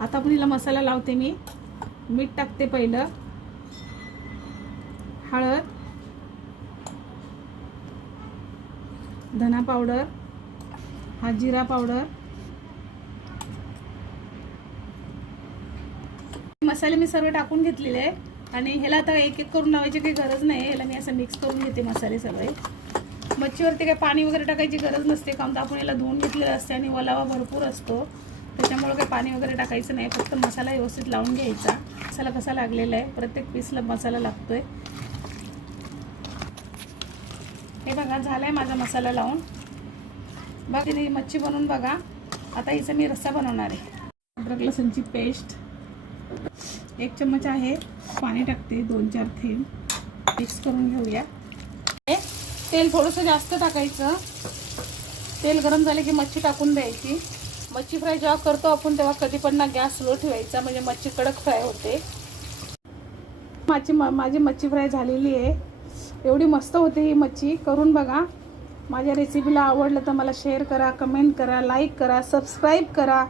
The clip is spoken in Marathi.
आता आपण हिला मसाला लावते. मी मीठ टाकते पहिलं, हळद, धना पावडर, हा जिरा पावडर. मसाले मी सर्व टाकून घेतलेले आहे आणि ह्याला आता एक एक करून लावायची काही गरज नाही. ह्याला मी असं मिक्स करून घेते मसाले सगळे. मच्छीवरती काही पाणी वगैरे टाकायची गरज नसते, कारण आपण याला धुवून घेतलेलं असते आणि ओलावा भरपूर असतो, त्याच्यामुळे काही पाणी वगैरे टाकायचं नाही. फक्त मसाला व्यवस्थित लावून घ्यायचा. मसाला कसा लागलेला आहे, प्रत्येक पीसला मसाला लागतोय. हे बघा झालाय माझा मसाला लावून. बघा तिने मच्छी बनवून बघा. आता हिचा मी रस्सा बनवणार आहे. अद्रक लसूणची पेस्ट 1 चम्मच आहे. पाणी टाकते 2-4 थेंब. मिक्स करून घेऊया. तेल थोडंसं जास्त टाकायचं. तेल गरम झाले की मच्छी टाकून द्यायची. मच्छी फ्राय जेव्हा करतो आपण तेव्हा कधी पण ना गॅस स्लो ठेवायचा, म्हणजे मच्छी कडक फ्राय होते. माझी मच्छी फ्राय झालेली आहे. एवढी मस्त होते ही मच्छी. करून बघा. माझ्या रेसिपीला आवडलं तर मला शेअर करा, कमेंट करा, लाईक करा, सबस्क्राईब करा.